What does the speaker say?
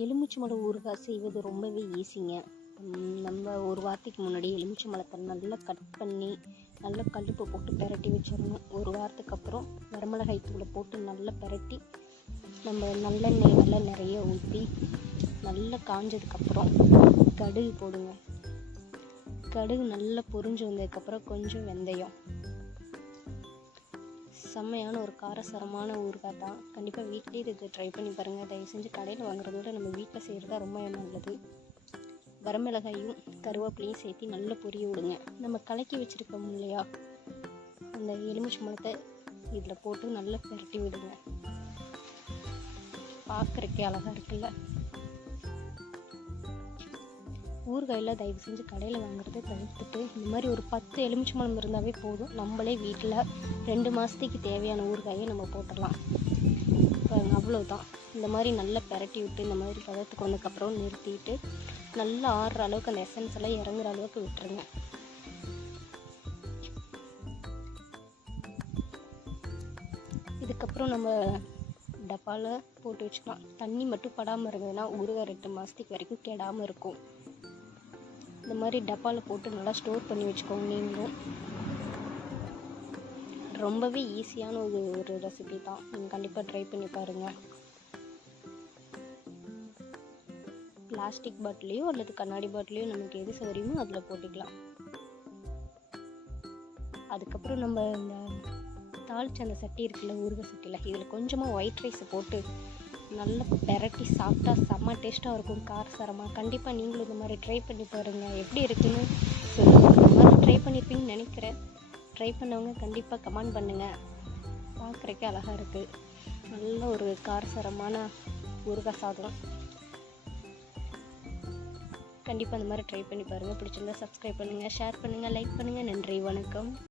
எலுமிச்சம்பழம் ஊறுகாய் செய்வது ரொம்பவே ஈஸிங்க. நம்ம ஒரு வாரத்துக்கு முன்னாடி எலுமிச்சம்பழத்தை நல்லா கட் பண்ணி நல்லா கல்லுப்பு போட்டு பெரட்டி வச்சிடணும். ஒரு வாரத்துக்கு அப்புறம் வரமிளகாய் தூளை போட்டு நல்லா பெரட்டி நம்ம நல்லெண்ணெய் நல்லா நிறைய ஊற்றி நல்லா காஞ்சதுக்கப்புறம் கடுகு போடுங்க. கடுகு நல்லா பொரிஞ்சு வந்ததுக்கப்புறம் கொஞ்சம் வெந்தயம். செம்மையான ஒரு காரசாரமான ஊறுகாய் தான். கண்டிப்பாக வீட்லேயே இது ட்ரை பண்ணி பாருங்கள் தயவு செஞ்சு கடையில் வாங்குறத விட நம்ம வீட்டில் செய்கிறது தான் ரொம்ப நல்லது. வரமிளகாயும் கருவேப்பிலையும் சேர்த்து நல்லா பொரிய விடுங்க. நம்ம கலக்கி வச்சுருக்கோம் இல்லையா? அந்த எலுமிச்சம்பழத்தை இதில் போட்டு நல்லா பெரட்டி விடுங்க. பார்க்குறக்கே அழகாக இருக்குல்ல? ஊறுகாயெல்லாம் தயவு செஞ்சு கடையில் வாங்குறத தவிர்த்துட்டு இந்த மாதிரி ஒரு பத்து எலுமிச்சம்பழம் இருந்தாவே போதும். நம்மளே வீட்டில் ரெண்டு மாதத்துக்கு தேவையான ஊறுகாயை நம்ம போட்டுடலாம். பாருங்க அவ்வளோதான் இந்த மாதிரி நல்லா பெரட்டி விட்டு இந்த மாதிரி பதத்துக்கு வந்ததுக்கப்புறம் நிறுத்திட்டு நல்லா ஆடுற அளவுக்கு அந்த எசன்ஸ் எல்லாம் இறங்குற அளவுக்கு விட்டுருங்க. இதுக்கப்புறம் நம்ம டப்பாவில் போட்டு வச்சுக்கலாம். தண்ணி மட்டும் படாமல் இருந்ததுன்னா ஊறுகாய் ரெண்டு மாதத்துக்கு வரைக்கும் கெடாமல் இருக்கும். இந்த மாதிரி டப்பாவில் போட்டு நல்லா ஸ்டோர் பண்ணி வச்சுக்கோங்க நீங்களும். ரொம்பவே ஈஸியான ஒரு ஒரு ரெசிபி தான். நீங்கள் கண்டிப்பாக ட்ரை பண்ணி பாருங்கள் பிளாஸ்டிக் பாட்டிலையோ அல்லது கண்ணாடி பாட்டிலையோ நமக்கு எது சௌகரியமோ அதில் போட்டுக்கலாம். அதுக்கப்புறம் நம்ம இந்த தாளிச்ச அந்த சட்டி இருக்குல்ல ஊறுகாய் சட்டியில் இதில் கொஞ்சமாக ஒயிட் ரைஸை போட்டு நல்லா பெரட்டி சாப்பிட்டா செம்ம டேஸ்ட்டாக இருக்கும். கார் சரமாக கண்டிப்பாக நீங்களும் இந்த மாதிரி ட்ரை பண்ணி பாருங்கள் எப்படி இருக்குன்னு சொல்லுங்கள் இந்த மாதிரி ட்ரை பண்ணியிருப்பீங்கன்னு நினைக்கிறேன். ட்ரை பண்ணவங்க கண்டிப்பாக கமெண்ட் பண்ணுங்கள் பார்க்குறக்கே அழகாக இருக்குது நல்ல ஒரு காரசாரமான ஊறுகாய் சாதம். கண்டிப்பாக இந்த மாதிரி ட்ரை பண்ணி பாருங்கள் பிடிச்சிருந்தா சப்ஸ்கிரைப் பண்ணுங்கள் ஷேர் பண்ணுங்கள் லைக் பண்ணுங்கள் நன்றி வணக்கம்.